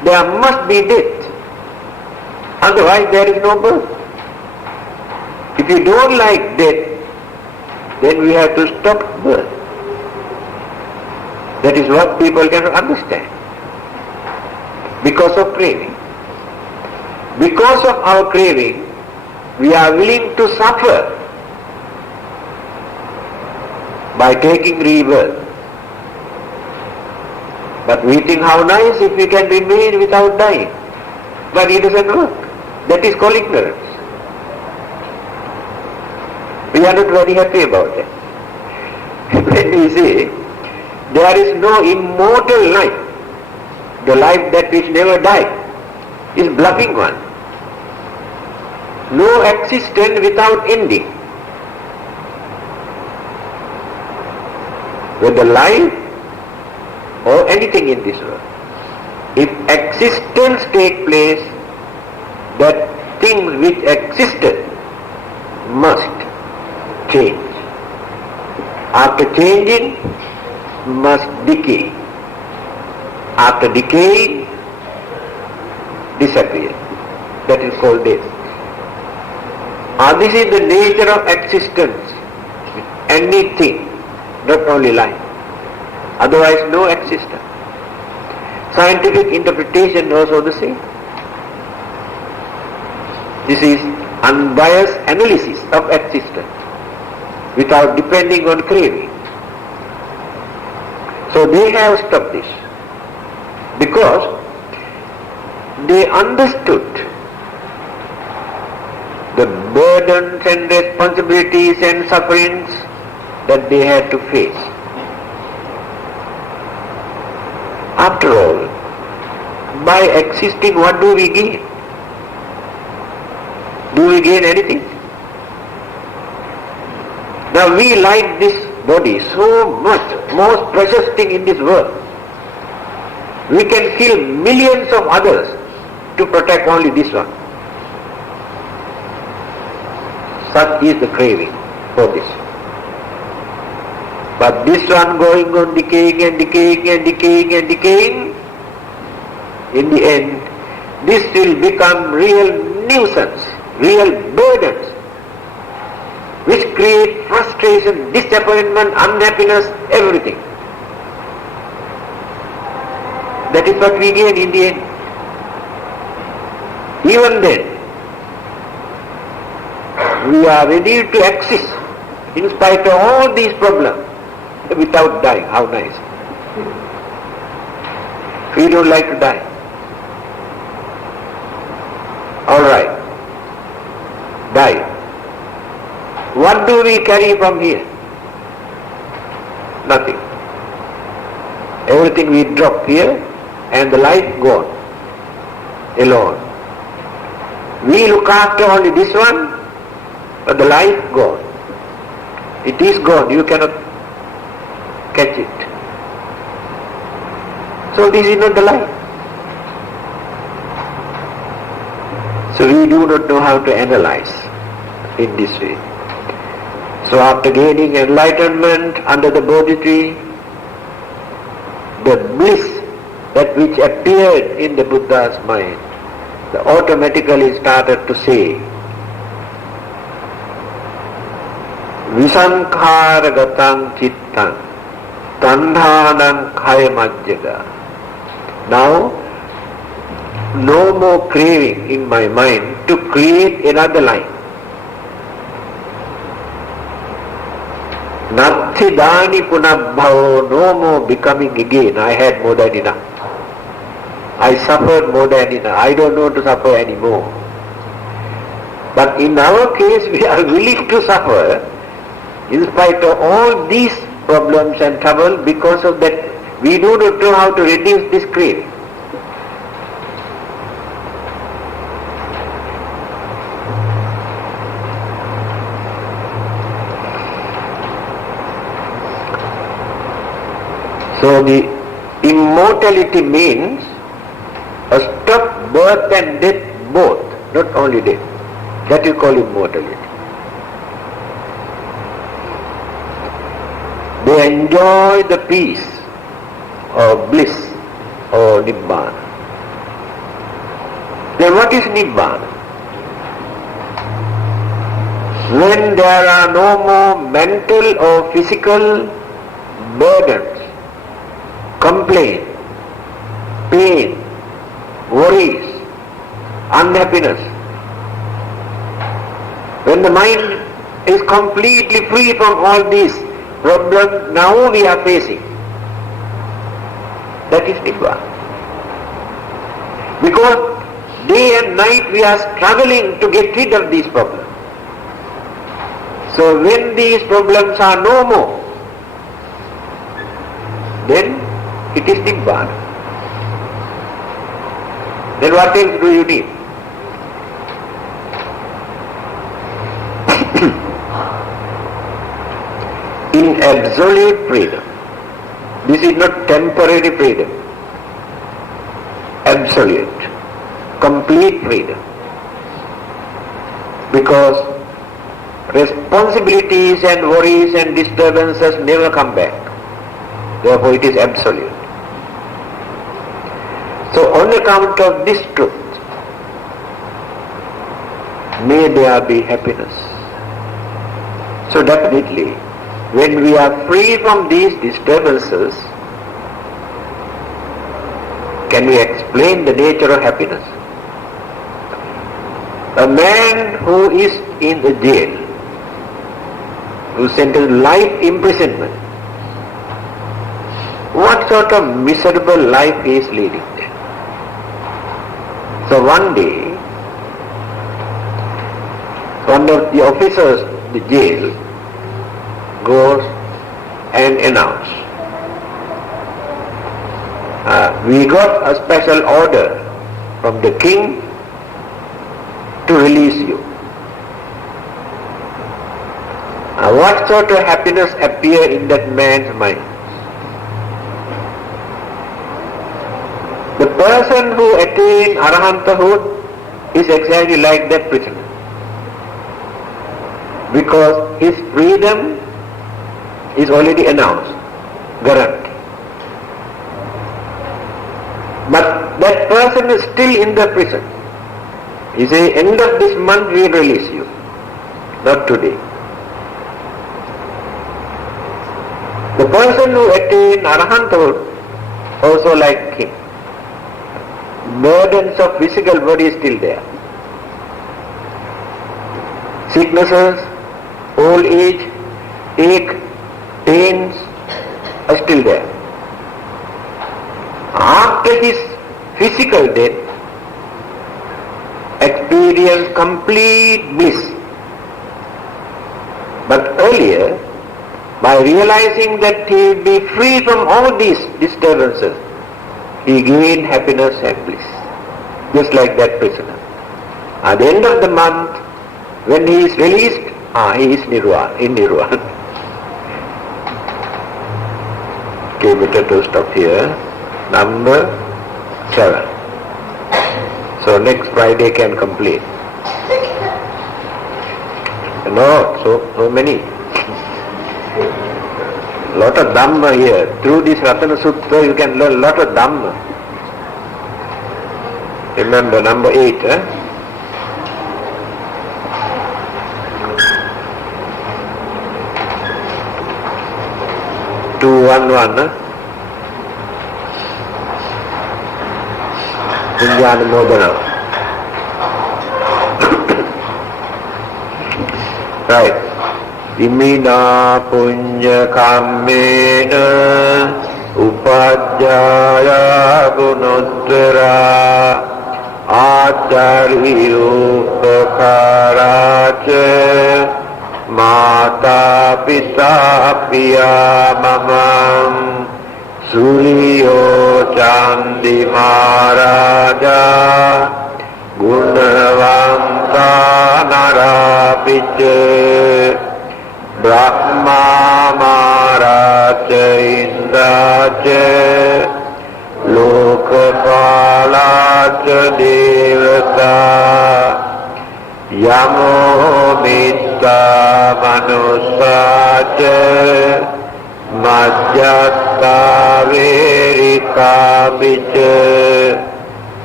there must be death. Otherwise there is no birth. If you don't like death, then we have to stop birth. That is what people cannot understand. Because of craving. Because of our craving, we are willing to suffer by taking rebirth. But we think how nice if we can remain without dying. But it doesn't work. That is called ignorance. We are not very happy about that. When we say there is no immortal life, the life that which never dies, is bluffing one. No existence without ending. Whether life or anything in this world, if existence takes place, that things which existed must change. After changing, must decay. After decaying, disappear. That is called death. This is the nature of existence. Anything, not only life. Otherwise no existence. Scientific interpretation is also the same. This is unbiased analysis of existence without depending on craving. So they have stopped this because they understood the burdens and responsibilities and sufferings that they had to face. After all, by existing, what do we gain? Do we gain anything? Now we like this body so much, most precious thing in this world. We can kill millions of others to protect only this one. Such is the craving for this. But this one going on decaying and decaying and decaying and decaying, in the end, this will become real nuisance, real burdens, which create frustration, disappointment, unhappiness, everything. That is what we gain in the end. Even then, we are ready to exist in spite of all these problems without dying. How nice. We don't like to die. Alright. Die. What do we carry from here? Nothing. Everything we drop here and the life gone. Alone. We look after only this one, but the life gone. It is gone. You cannot catch it. So this is not the life. So we do not know how to analyze in this way. So after gaining enlightenment under the Bodhi tree, the bliss that which appeared in the Buddha's mind, automatically started to say, Visankhara gatang chittang tandhanang khayamajjaga. Now, no more craving in my mind to create another life. Nathidani punabhavo, no more becoming again. I had more than enough. I suffered more than enough. I don't want to suffer anymore. But in our case, we are willing to suffer in spite of all these problems and trouble. Because of that, we do not know how to reduce this craving. So the immortality means a stop birth and death both. not only death. That you call immortality. They enjoy the peace or bliss or Nibbana. Then what is Nibbana? When there are no more mental or physical burdens, complaint, pain, worries, unhappiness. When the mind is completely free from all these problems now we are facing, that is Nibbana. Because day and night we are struggling to get rid of these problems. So when these problems are no more, then it is Nibbana. Then what else do you need? In absolute freedom, this is not temporary freedom, absolute, complete freedom. Because responsibilities and worries and disturbances never come back. Therefore it is absolute. So on account of this truth, may there be happiness. So definitely, when we are free from these disturbances, can we explain the nature of happiness? A man who is in the jail, who is sentenced to life imprisonment, what sort of miserable life he is leading there? So one day, one of the officers of the jail goes and announces, we got a special order from the king to release you. What sort of happiness appear in that man's mind? The person who attained Arahanthood is exactly like that prisoner. Because his freedom is already announced, guaranteed. But that person is still in the prison. He says, end of this month we will release you, not today. The person who attained Arahanthood also like him. Burdens of physical body is still there. Sicknesses, old age, ache, pains are still there. After his physical death, experience complete bliss. But earlier, by realizing that he will be free from all these disturbances, he gained happiness and bliss, just like that prisoner. At the end of the month, when he is released, he is in Nirvana. Okay, better to stop here. Number 7. So next Friday can complete. No, so many. Lot of Dhamma here. Through this Ratana Sutra you can learn lot of Dhamma. Remember number 8. 211. Vijnana Modana. Right. Imina punya kammena upajjaya gunottara achariyupakaraca mata pita piya mamam suriyo candi maharaja gunavanta narapica Brahma Maharaja Indraja Lokapalaja Devata यमो मित्ता मनुष्याच मज्जत्ता वेरिकापिच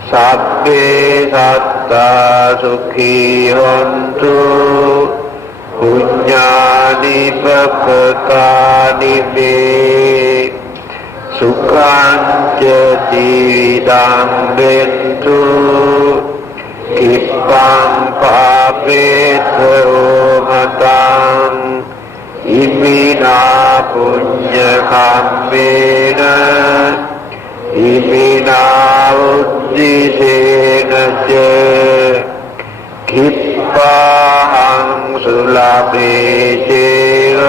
सब्बे सत्ता सुखी हन्तु पुण्यानि प्रकृतानि मे सुखं च जीवितं वेन्तु किप्पं पापेभ्यो मतां इमिना पुण्यकम्मेन इमिना उद्दिशेन च किप्पाहं सुलभे चैव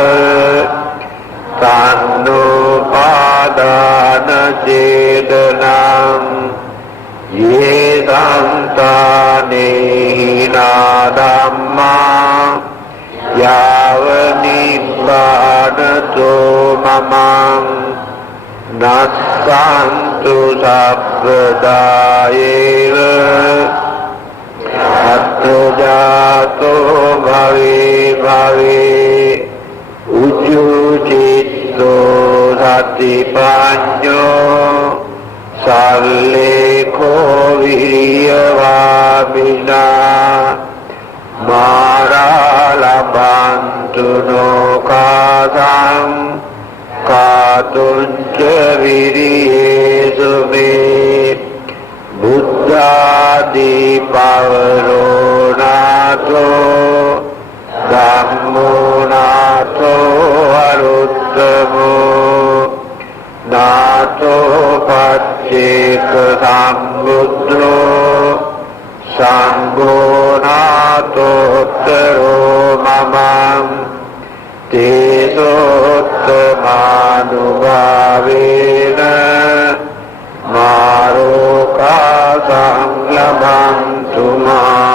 तन्नुपादानचेतनम् ये सन्तानेहिना धम्मा यावन्निब्बानतो ममां न सन्तु सम्प्रदायेव अत्र जातो भवे भवे उजुचित्तो सतिपञ्चो सल्लेखो वीर्यवामिना मारालभन्तु नोकासां कातुञ्च वीर्येषु मे बुद्धादिपवरो नाथो धम्मो नाथो अरुत्तमो नाथो पच्चेक सम्बुद्धो संघो नाथोत्तरो ममं तेषोत्तमानुभावेन मारोकासं लभन्तु माम्